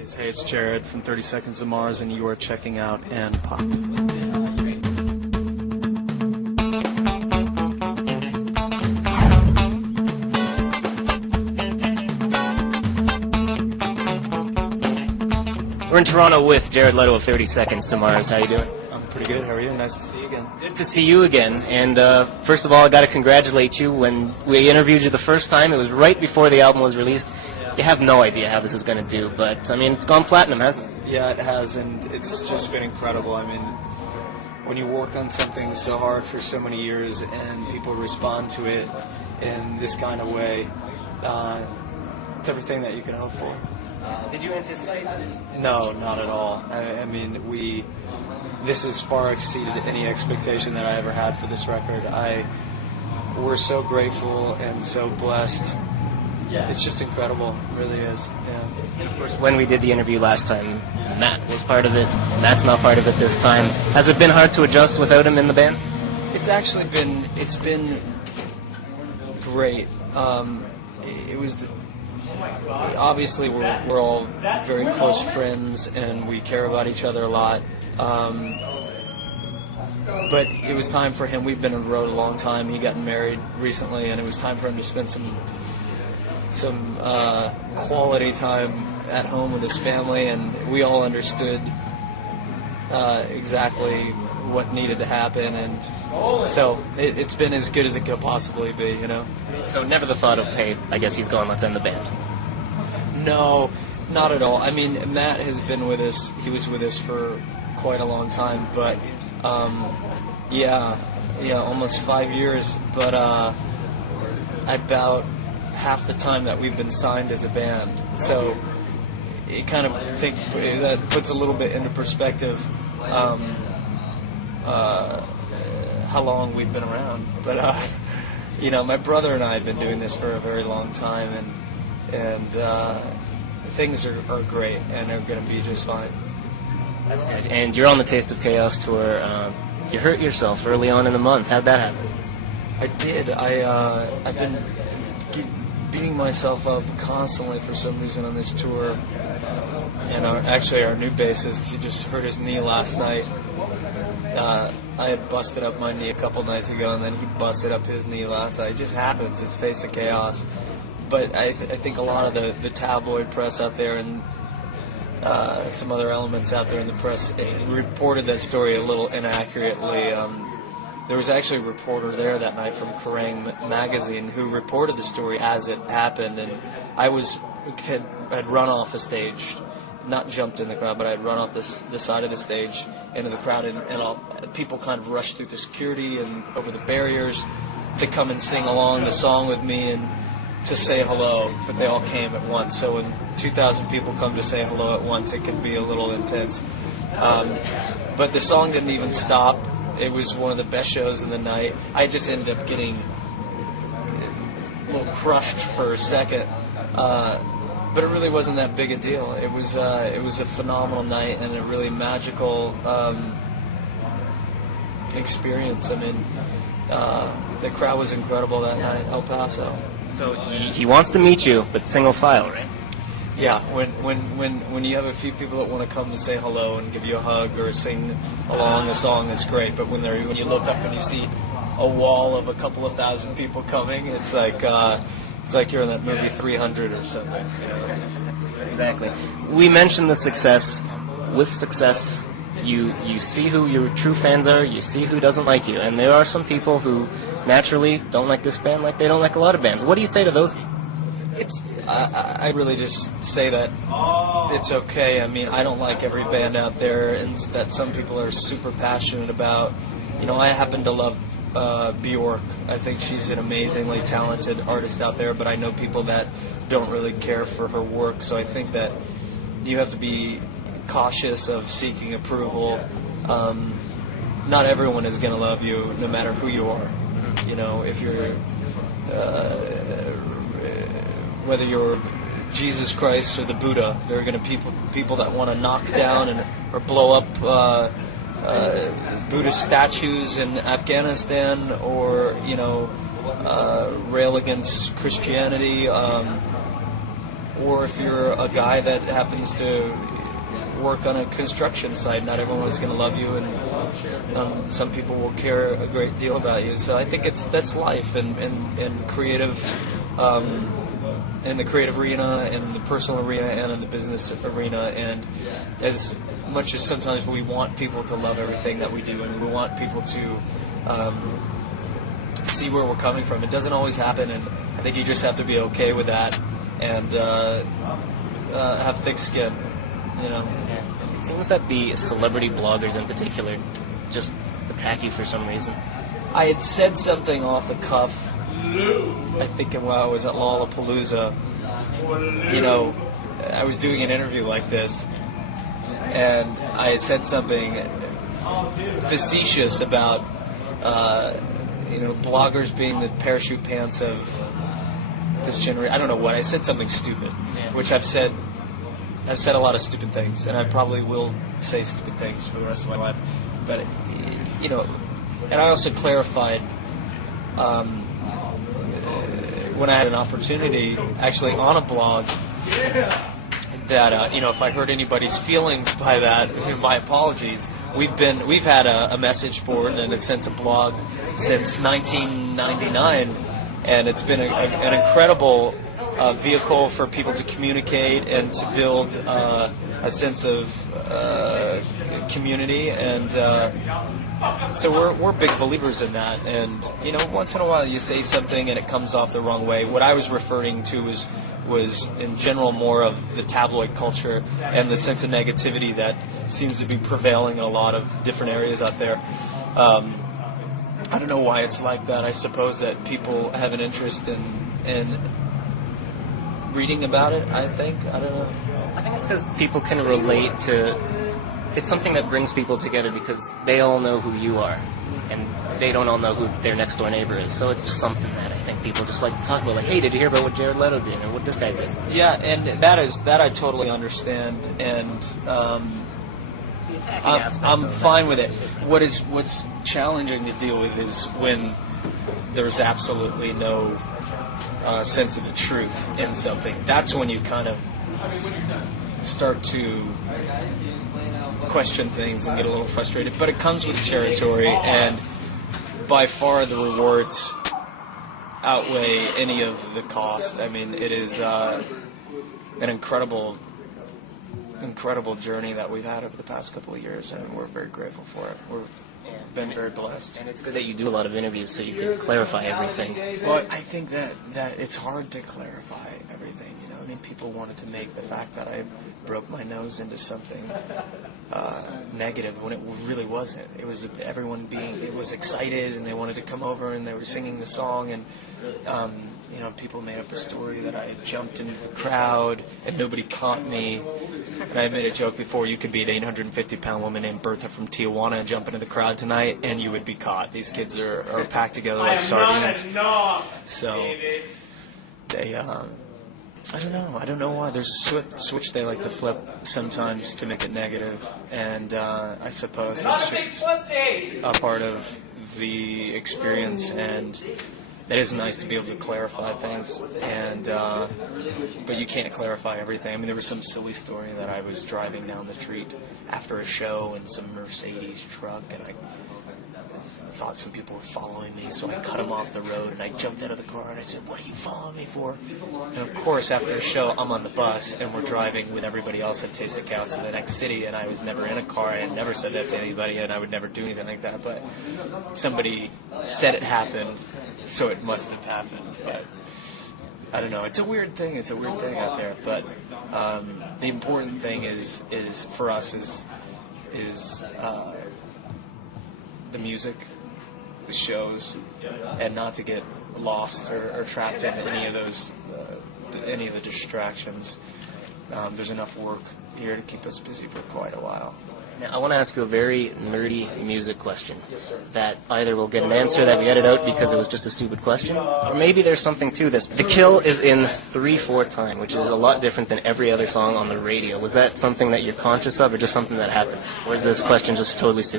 Hey, it's Jared from 30 Seconds to Mars, and you are checking out andPOP. We're in Toronto with Jared Leto of 30 Seconds to Mars. How you doing? I'm pretty good. How are you? Nice to see you again. Good to see you again. And first of all, I got to congratulate you. When we interviewed you the first time, it was right before the album was released. You have no idea how this is going to do, but I mean, it's gone platinum, hasn't it? Yeah, it has, and it's just been incredible. I mean, when you work on something so hard for so many years and people respond to it in this kind of way, it's everything that you can hope for. Did you anticipate that? No, not at all. I mean, this has far exceeded any expectation that I ever had for this record. We're so grateful and so blessed. Yeah. It's just incredible. It really is. Yeah. And of course, when we did the interview last time, Matt was part of it. Matt's not part of it this time. Has it been hard to adjust without him in the band? It's been great. It was obviously we're all very close friends and we care about each other a lot. But it was time for him. We've been on the road a long time. He got married recently, and it was time for him to spend some quality time at home with his family, and we all understood exactly what needed to happen, and so it's been as good as it could possibly be, you know. So never the thought of, hey, I guess he's gone, let's end the band. No, not at all. I mean, Matt has been with us. He was with us for quite a long time, but yeah, almost 5 years. But about half the time that we've been signed as a band, so it kind of that puts a little bit into perspective how long we've been around. But my brother and I have been doing this for a very long time, and things are great, and they're going to be just fine. That's good. And you're on the Taste of Chaos tour. You hurt yourself early on in the month. How'd that happen? I did. I've been beating myself up constantly for some reason on this tour. And our new bassist, he just hurt his knee last night. I had busted up my knee a couple nights ago, and then he busted up his knee last night. It just happens. It's Taste of Chaos. But I think a lot of the tabloid press out there and some other elements out there in the press reported that story a little inaccurately. There was actually a reporter there that night from Kerrang! Magazine who reported the story as it happened, and I had run off the stage, not jumped in the crowd, but I'd run off the side of the stage into the crowd, and people kind of rushed through the security and over the barriers to come and sing along the song with me and to say hello, but they all came at once. So when 2,000 people come to say hello at once, it can be a little intense. But the song didn't even stop. It was one of the best shows of the night. I just ended up getting a little crushed for a second, but it really wasn't that big a deal. It was a phenomenal night and a really magical experience. I mean, the crowd was incredible that night in El Paso. So he wants to meet you, but single file, right? Yeah, when you have a few people that want to come and say hello and give you a hug or sing along a song, that's great. But when you look up and you see a wall of a couple of thousand people coming, it's like you're in that movie 300 or something. You know? Exactly. We mentioned the success. With success, you see who your true fans are. You see who doesn't like you, and there are some people who naturally don't like this band, like they don't like a lot of bands. What do you say to those people? I really just say that it's okay. I mean, I don't like every band out there, and that some people are super passionate about. I happen to love Bjork. I think she's an amazingly talented artist out there, but I know people that don't really care for her work, so I think that you have to be cautious of seeking approval. Not everyone is going to love you, no matter who you are. If you're whether you're Jesus Christ or the Buddha, there are going to be people that want to knock down or blow up Buddhist statues in Afghanistan, or rail against Christianity, or if you're a guy that happens to work on a construction site, not everyone's going to love you, and some people will care a great deal about you. So I think that's life, and creative, in the creative arena, in the personal arena, and in the business arena. And as much as sometimes we want people to love everything that we do, and we want people to see where we're coming from, it doesn't always happen, and I think you just have to be okay with that, and have thick skin, you know. It seems that the celebrity bloggers in particular just attack you for some reason. I had said something off the cuff, I think while I was at Lollapalooza. You know, I was doing an interview like this, and I had said something facetious about, bloggers being the parachute pants of this generation. I don't know what. I said something stupid, which I've said a lot of stupid things, and I probably will say stupid things for the rest of my life. But, and I also clarified when I had an opportunity, actually on a blog, that if I hurt anybody's feelings by that, my apologies. We've had a message board and a sense of blog since 1999, and it's been an incredible vehicle for people to communicate and to build a sense of community, and so we're big believers in that. And once in a while you say something and it comes off the wrong way. What I was referring to was in general more of the tabloid culture and the sense of negativity that seems to be prevailing in a lot of different areas out there. I don't know why it's like that. I suppose that people have an interest in reading about it, I think. I don't know. I think it's because people can relate to... It's something that brings people together because they all know who you are, and they don't all know who their next-door neighbor is. So it's just something that I think people just like to talk about. Like, hey, did you hear about what Jared Leto did, or what this guy did? Yeah, and that I totally understand, and I'm fine with it. What's challenging to deal with is when there's absolutely no sense of the truth in something. That's when you kind of start to question things and get a little frustrated. But it comes with territory, and by far the rewards outweigh any of the cost. I mean, it is an incredible journey that we've had over the past couple of years, and we're very grateful for it. We've been very blessed. And it's good that you do a lot of interviews so you can clarify everything. Well, I think that it's hard to clarify everything. I mean, people wanted to make the fact that I broke my nose into something negative when it really wasn't. It was everyone was excited, and they wanted to come over, and they were singing the song, and people made up a story that I jumped into the crowd and nobody caught me. And I made a joke before: you could be an 850-pound woman named Bertha from Tijuana and jump into the crowd tonight, and you would be caught. These kids are packed together like sardines. So they, I don't know why. There's a switch they like to flip sometimes to make it negative, and I suppose it's just a part of the experience, and it is nice to be able to clarify things, and but you can't clarify everything. I mean, there was some silly story that I was driving down the street after a show in some Mercedes truck, and I thought some people were following me, so I cut them off the road, and I jumped out of the car, and I said, "What are you following me for?" And of course, after a show, I'm on the bus, and we're driving with everybody else at Taste of Chaos to the next city, and I was never in a car. I had never said that to anybody, and I would never do anything like that, but somebody said it happened, so it must have happened. But I don't know. It's a weird thing. It's a weird thing out there, but the important thing is for us is the music, the shows, and not to get lost or trapped in any of the distractions. There's enough work here to keep us busy for quite a while. Now, I want to ask you a very nerdy music question that either will get an answer that we edited out because it was just a stupid question, or maybe there's something to this. The kill is in 3/4 time, which is a lot different than every other song on the radio. Was that something that you're conscious of, or just something that happens? Or is this question just totally stupid?